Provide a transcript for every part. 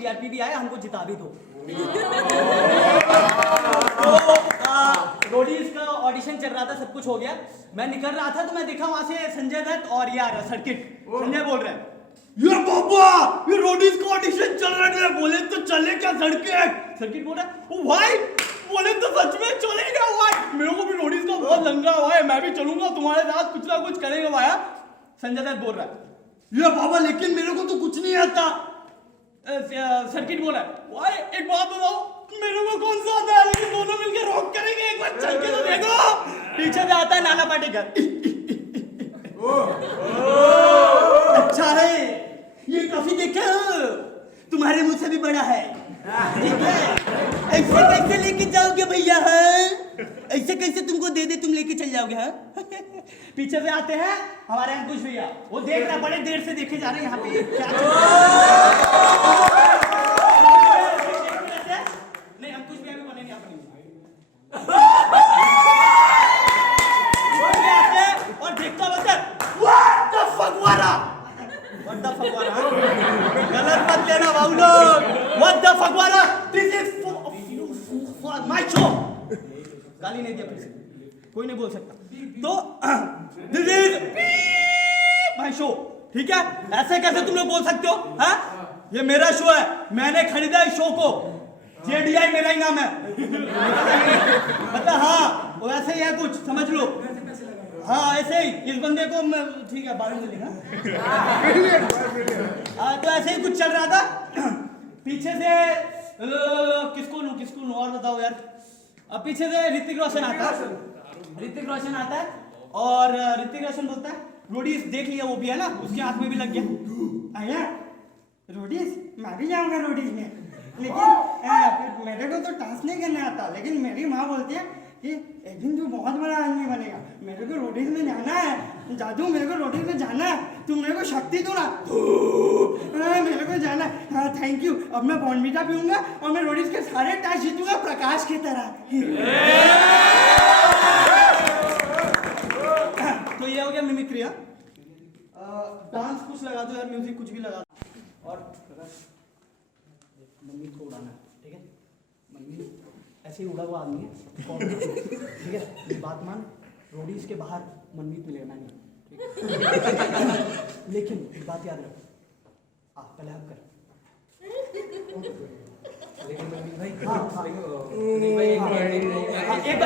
TRP भी आए, हमको जिता भी दो। तो रोडीज का ऑडिशन चल रहा था, सब कुछ हो गया, मैं निकल रहा था तो मैं देखा वहां से संजय दत्त और यार सर्किट। संजय बोल रहे हैं, ये बाबा ये रोडीज का ऑडिशन चल रहा है, बोले तो चले क्या सर्किट? सर्किट बोल रहा है, ओ भाई बोले तो सच में चलेगा भाई, मेरे को भी रोडीज का बहुत लंगा हुआ है, मैं भी चलूंगा तुम्हारे साथ, कुछ ना कुछ करेंगे भाई। संजय दत्त बोल रहा है, ये बाबा लेकिन मेरे को तो कुछ नहीं आता। सर्किट बोला भाई एक बात बताओ, मेरे को कौन सा आता है, लेकिन दोनों मिलकर रॉक करेंगे, एक बार चल के तो देखो। पीछे से आता है नाना पाटेकर, अच्छा है ये ट्रॉफी देखा, तुम्हारे मुंह से भी बड़ा है, ठीक है, ऐसे कैसे लेके जाओगे भैया? ऐसे कैसे तुमको दे दे तुम लेके चल जाओगे? हाँ पीछे से आते हैं हमारे अंकुश भैया, वो देख रहा, बड़े देर से देखे जा रहे हैं यहाँ पे क्या चल रहा है। नहीं अंकुश भैया भी बने नहीं अपनी और देखता बता what the Phagwara, what the Phagwara, गलत मत लेना भाऊ लोग, what the Phagwara, this is for my show. गाली नहीं दिया फिर से, कोई नहीं बोल सकता, तो दिस इज माय शो, ठीक है? ऐसे कैसे तुम लोग बोल सकते हो? हाँ ये मेरा शो है, मैंने खरीदा इस शो को, जेडीआई मेरा ही नाम है, मतलब हाँ वैसे ही है कुछ, समझ लो। हाँ ऐसे ही इस बंदे को ठीक है 12 मिलेगा। तो ऐसे ही कुछ चल रहा था, पीछे से किसको लूं और बताओ यार। अब पीछे से ऋतिक रोशन आता है, और ऋतिक रोशन बोलता है रोडीज देख लिया, वो भी है ना, उसके हाथ में भी लग गया। आया रोडीज, मैं भी जाऊंगा रोडीज में, लेकिन मेरे को तो डांस नहीं करना आता, लेकिन मेरी माँ बोलती है कि एक दिन तू बहुत बड़ा आदमी बनेगा, मेरे को रोडीज में जाना है, जादू मेरे को रोडीज में जाना है, तू मेरे को शक्ति दो ना, मेरे को जाना है। हाँ थैंक यू, अब मैं बॉर्नवीटा पीऊंगा और मैं रोडीज के सारे टास्क जीतूंगा प्रकाश की तरह। तो ये हो गया मिमिक्री। डांस कुछ लगा दो यार, म्यूजिक कुछ भी लगा दो, और मम्मी को उड़ाना, ठीक है? मम्मी ऐसे ही उड़ा हुआ आदमी है, ठीक है? ये बात मान, रोडीज के बाहर मनमीत मिलेगा नहीं, ठीक? लेकिन एक बात याद रखो, पहले हक कर,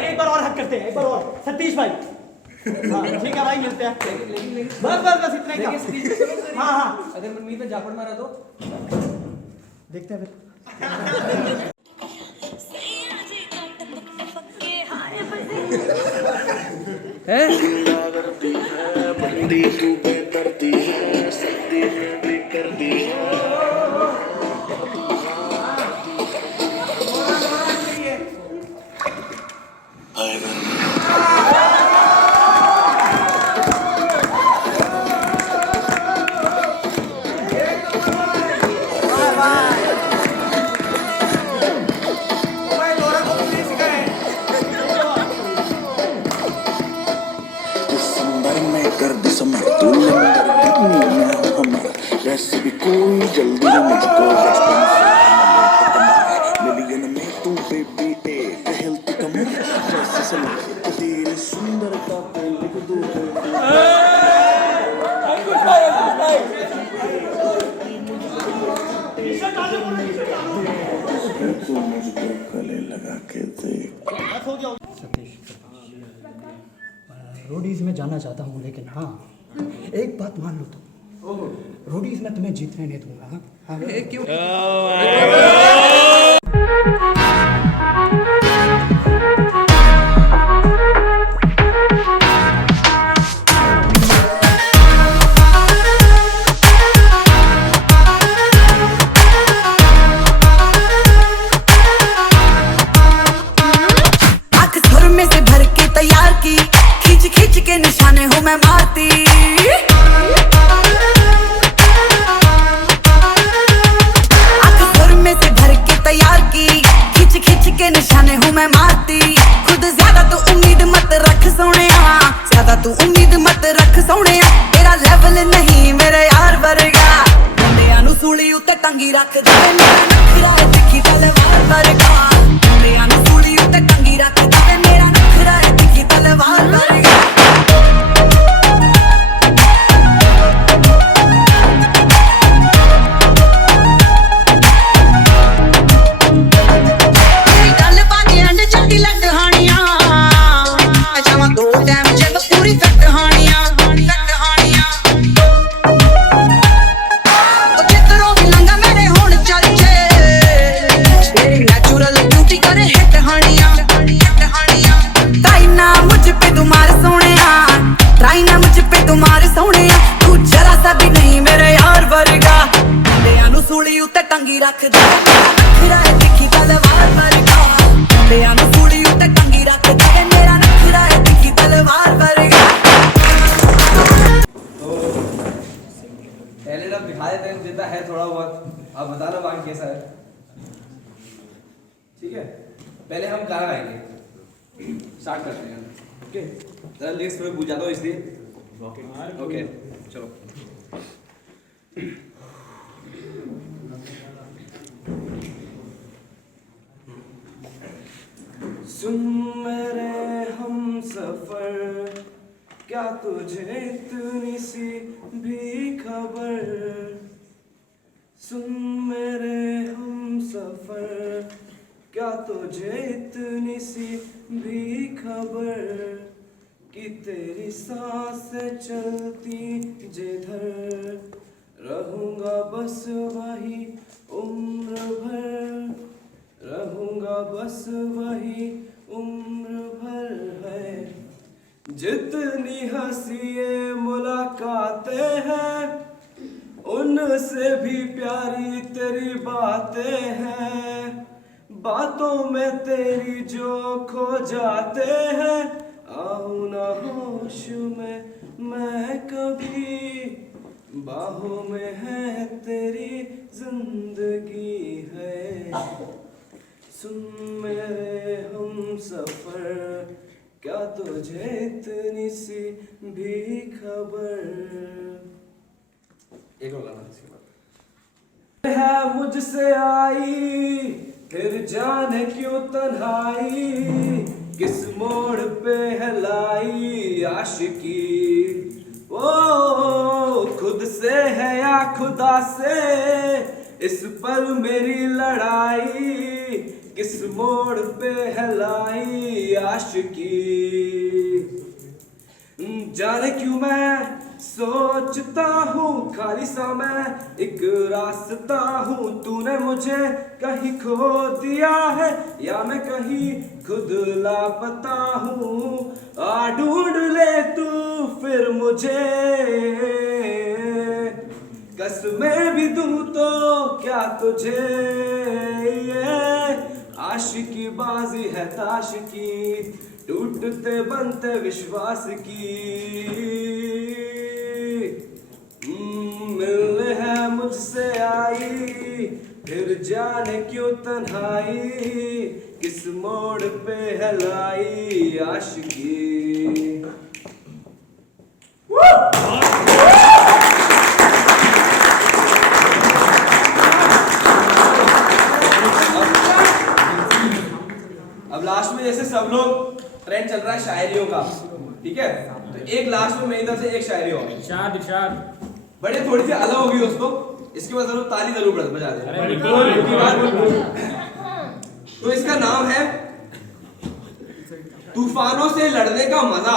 एक बार और हक करते हैं, एक बार और सतीश भाई। हाँ ठीक है भाई, मिलते हैं, बस इतना ही। हाँ अगर मनमीत ने जापड़ मारा तो देखते हैं फिर। बंदी तू बेदर्दी है, सर्दी में भी कर दी है। वैसे भी कोई जल्दी मुझको मिलियन में तू बेबी एक हेल्थी कमर जैसे सलूट तेरी सुंदरता पे लिख दूं तू मुझको गले लगा के देख। रोडीज में जाना चाहता हूँ, लेकिन हाँ एक बात मान लो, तुम रोडीज में तुम्हें जीतने नहीं दूंगा। हाँ क्यों? आंख सुर में से भर के तैयार की, खींच खींच के निशाने हूँ मैं मारती। निशाने हूँ मैं मारती, खुद ज्यादा तू उम्मीद मत रख सोनिया, ज्यादा तू उम्मीद मत रख सोनिया, तेरा लेवल नहीं मेरे यार वर्गा, बंदियां नू ਸੂਲੀ ਉੱਤੇ ਟੰਗੀ ਰੱਖਦਾ ਵੇ ਮੇਰਾ ਨਖਰਾ ਏ ਤਿੱਖੀ ਤਲਵਾਰ ਵਰਗਾ ਮੁੰਡਿਆਂ ਨੂੰ ਸੂਲੀ ਉੱਤੇ ਟੰਗੀ ਰੱਖਦਾ ਵੇ ਮੇਰਾ ਨਖਰਾ ਏ ਤਿੱਖੀ ਤਲਵਾਰ ਵਰਗਾ ਟੰਗੀ ਰੱਖਦਾ ਨਖਰਾ ਏ ਤਿੱਖੀ ਤਲਵਾਰ ਵਰਗਾ ਮੁੰਡਿਆਂ ਨੂੰ ਸੂਲੀ ਉੱਤੇ ਟੰਗੀ ਰੱਖਦਾ ਵੇ ਮੇਰਾ ਨਖਰਾ ਏ ਤਿੱਖੀ ਤਲਵਾਰ ਵਰਗਾ पहले जब दिखा देते हैं जितना है थोड़ा बहुत आप बताना बाकी कैसा है ठीक है पहले हम गाना गाएंगे स्टार्ट करते हैं ओके जरा लिरिक्स थोड़े पूछ जाता हूँ इसलिए ओके चलो सुन मेरे हम सफर क्या तुझे इतनी सी भी खबर सुन मेरे हम सफर क्या तुझे इतनी सी भी खबर कि तेरी सांसें चलती जिधर रहूंगा बस वही उम्र भर रहूंगा बस वही उम्र भर है जितनी हंसी मुलाकातें हैं उनसे भी प्यारी तेरी बातें हैं बातों में तेरी जो खो जाते हैं आऊं ना होश में मैं कभी बाहों में है तेरी जिंदगी है सुन मेरे हम सफर क्या तुझे इतनी सी भी खबर एक और गाना इसके बाद है मुझसे आई फिर जाने क्यों तन्हाई किस मोड़ पे है लाई आशिकी ओ खुद से है या खुदा से इस पर मेरी लड़ाई किस मोड़ पे है लाई आशिकी जाने क्यों मैं सोचता हूँ खाली सा मैं एक रास्ता हूँ तूने मुझे कहीं खो दिया है या मैं कहीं खुद लापता हूँ आ ढूंढ ले तू फिर मुझे कसमें भी दूं तो क्या तुझे ये आशिकी बाजी है ताश की टूटते बनते विश्वास की मिलने है मुझसे आई फिर जाने क्यों तन्हाई किस मोड़ पे है लाई आशिकी अब लास्ट में जैसे सब लोग ट्रेंड चल रहा है शायरियों का ठीक है तो एक लास्ट में मेरी तरफ से एक शायरी होगी इरशाद इरशाद बड़े थोड़ी सी अलग होगी उसको इसके बाद जरूर ताली जरूर बजा दे तो इसका नाम है तूफानों से लड़ने का मजा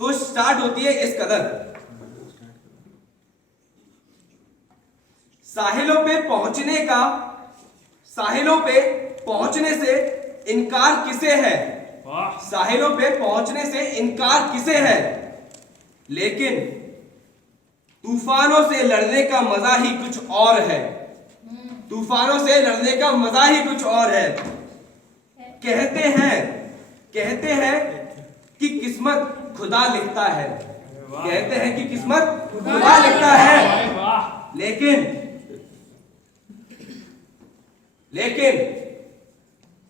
तो स्टार्ट होती है इस कदर साहिलों पे पहुंचने से इनकार किसे है साहिलों पे पहुंचने से इनकार किसे है लेकिन तूफानों से लड़ने का मजा ही कुछ और है तूफानों से लड़ने का मजा ही कुछ और है कहते हैं कि किस्मत खुदा लिखता है कहते हैं कि किस्मत खुदा लिखता है लेकिन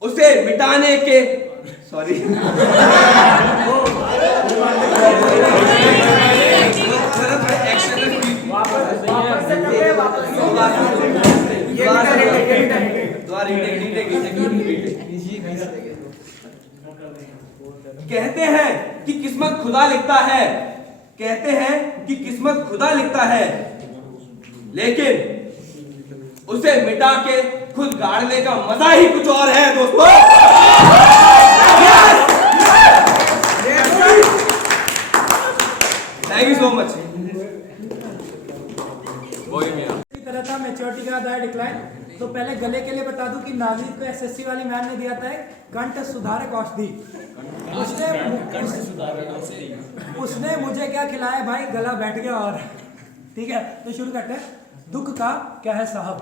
उसे मिटाने के सॉरी कहते हैं कि किस्मत खुदा लिखता है, कहते हैं कि किस्मत खुदा लिखता है, लेकिन उसे मिटा के खुद गाड़ने का मजा ही कुछ और है दोस्तों। Thank you so much. तरह था मैच्योरिटी के बाद आया डिक्लाइन। तो पहले गले के लिए बता दूं कि नाजिर को एसएससी वाली मैम ने दिया था कंठ सुधारक औषधि। उसने मुझे क्या खिलाया भाई, गला बैठ गया। और ठीक है, तो शुरू करते हैं। दुख का क्या है साहब,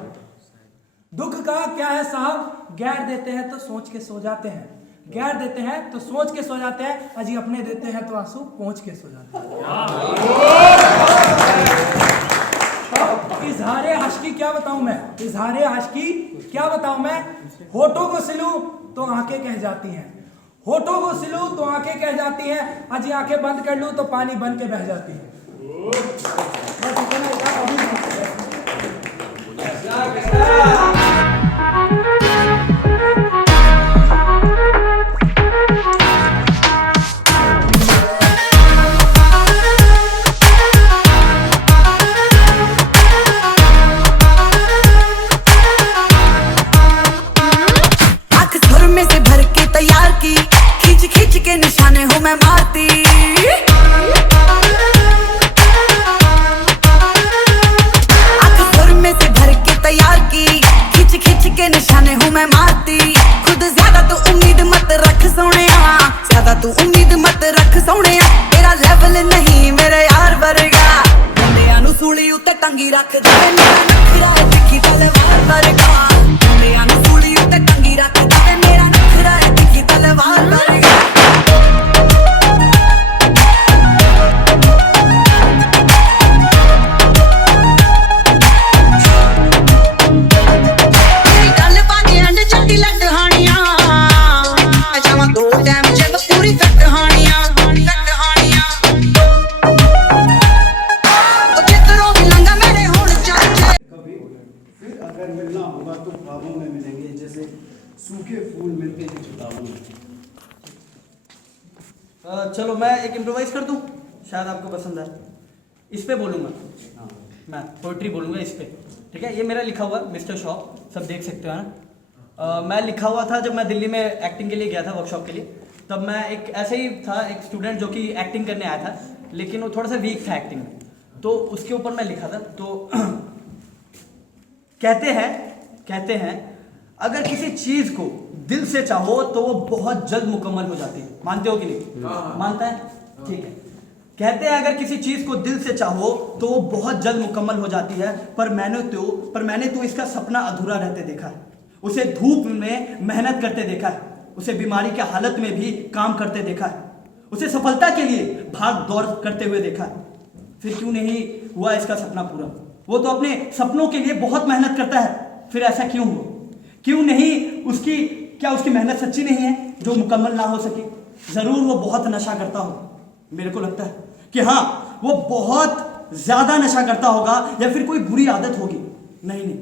दुख का क्या है साहब, गैर देते हैं तो सोच के सो जाते हैं, गैर देते हैं तो सोच के सो जाते हैं, अजी अपने देते हैं तो आंसू पहुंच के सो जाते हैं। इजहारे आशिकी क्या बताऊं मैं, इजहारे आशिकी क्या बताऊं मैं। होठों को सिलूं तो आंखें कह जाती हैं, होठों को सिलूं तो आंखें कह जाती हैं, अजी आंखें बंद कर लूं तो पानी बन के बह जाती है। बस इतना ही था, अभी निशाने हूँ मैं मारती, आंख सुर में से भर के तैयार की, खिंच खिंच के निशाने हूँ मैं मारती। खुद ज्यादा तू उम्मीद मत रख सोनिया, ज्यादा तू उम्मीद मत रख सोनिया, तेरा लेवल नहीं मेरे यार वर्गा। मुंडियां नू सूली उत्ते टंगी रख दे, मेरा नखरा है तिखी तलवार वर्गा। मुंडियां नू सूली उत्ते टंगी रख दे, मेरा नखरा है तिखी तलवार वर्गा। अगर मिलना होगा तो ख्वाबों में मिलेंगे, जैसे सूखे फूल मिलते हैं जुदाओं में। चलो मैं एक इम्प्रोवाइज कर दूं, शायद आपको पसंद आए। इस पे बोलूँगा, हाँ मैं पोइट्री बोलूँगा इस पे, ठीक है। ये मेरा लिखा हुआ मिस्टर शॉ, सब देख सकते हो ना। मैं लिखा हुआ था जब मैं दिल्ली में एक्टिंग के लिए गया था, वर्कशॉप के लिए। तब मैं एक ऐसे ही था, एक स्टूडेंट जो कि एक्टिंग करने आया था, लेकिन वो थोड़ा सा वीक था एक्टिंग में, तो उसके ऊपर मैं लिखा था। तो कहते हैं अगर किसी चीज को दिल से चाहो तो वो बहुत जल्द मुकम्मल हो जाती है। मानते हो कि नहीं? मानता है, ठीक है। कहते हैं अगर किसी चीज को दिल से चाहो तो वो बहुत जल्द मुकम्मल हो जाती है, पर मैंने तो इसका सपना अधूरा रहते देखा है। उसे धूप में मेहनत करते देखा है, उसे बीमारी के हालत में भी काम करते देखा है, उसे सफलता के लिए भाग दौड़ करते हुए देखा है। फिर क्यों नहीं हुआ इसका सपना पूरा? वो तो अपने सपनों के लिए बहुत मेहनत करता है, फिर ऐसा क्यों हुआ? क्यों नहीं? क्या उसकी मेहनत सच्ची नहीं है जो मुकम्मल ना हो सके? जरूर वो बहुत नशा करता हो, मेरे को लगता है कि हाँ वो बहुत ज्यादा नशा करता होगा, या फिर कोई बुरी आदत होगी। नहीं,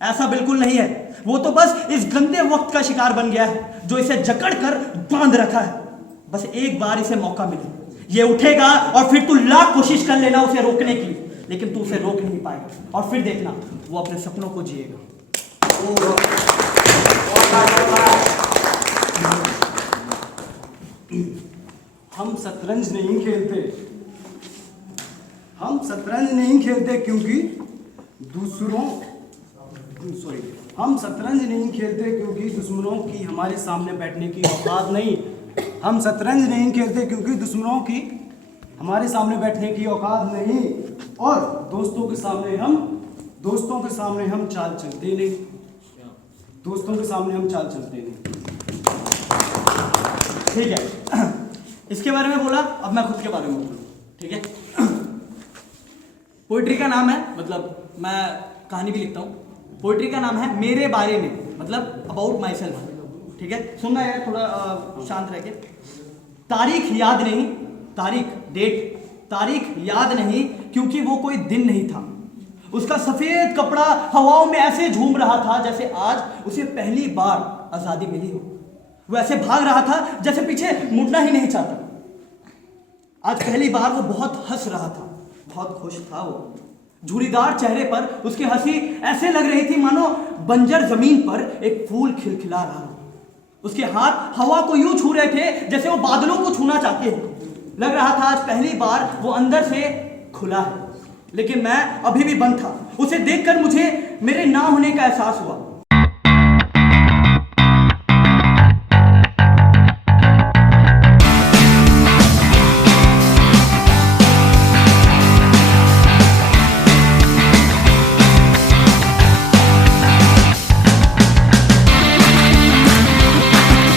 ऐसा बिल्कुल नहीं है। वो तो बस इस गंदे वक्त का शिकार बन गया है जो इसे जकड़ कर बांध रखा है। बस एक बार इसे मौका मिले, ये उठेगा और फिर तू लाख कोशिश कर लेना उसे रोकने की, लेकिन तू उसे रोक नहीं पाएगा। और फिर देखना वो अपने सपनों को जिएगा। हम शतरंज नहीं खेलते, हम शतरंज नहीं खेलते क्योंकि हम शतरंज नहीं खेलते क्योंकि दुश्मनों की हमारे सामने बैठने की औकात नहीं। हम शतरंज नहीं खेलते क्योंकि दुश्मनों की हमारे सामने बैठने की औकात नहीं, और दोस्तों के सामने हम चाल चलते नहीं, दोस्तों के सामने हम चाल चलते नहीं। ठीक है, इसके बारे में बोला, अब मैं खुद के बारे में बोलूँ, ठीक है। पोइट्री का नाम है, मतलब मैं कहानी भी लिखता हूँ। पोइट्री का नाम है मेरे बारे में, मतलब अबाउट माई सेल्फ, ठीक है। सुनना है थोड़ा शांत रह के। तारीख याद नहीं क्योंकि वो कोई दिन नहीं था, उसका सफेद कपड़ा हवाओं में ऐसे झूम रहा था जैसे आज उसे पहली बार आजादी मिली हो। वो ऐसे भाग रहा था जैसे पीछे मुड़ना ही नहीं चाहता। आज पहली बार वो बहुत हंस रहा था, बहुत खुश था। वो झुर्रीदार चेहरे पर उसकी हंसी ऐसे लग रही थी मानो बंजर जमीन पर एक फूल खिलखिला रहा हो। उसके हाथ हवा को यूं छू रहे थे जैसे वो बादलों को छूना चाहते हैं। लग रहा था आज पहली बार वो अंदर से खुला है, लेकिन मैं अभी भी बंद था। उसे देखकर मुझे मेरे ना होने का एहसास हुआ।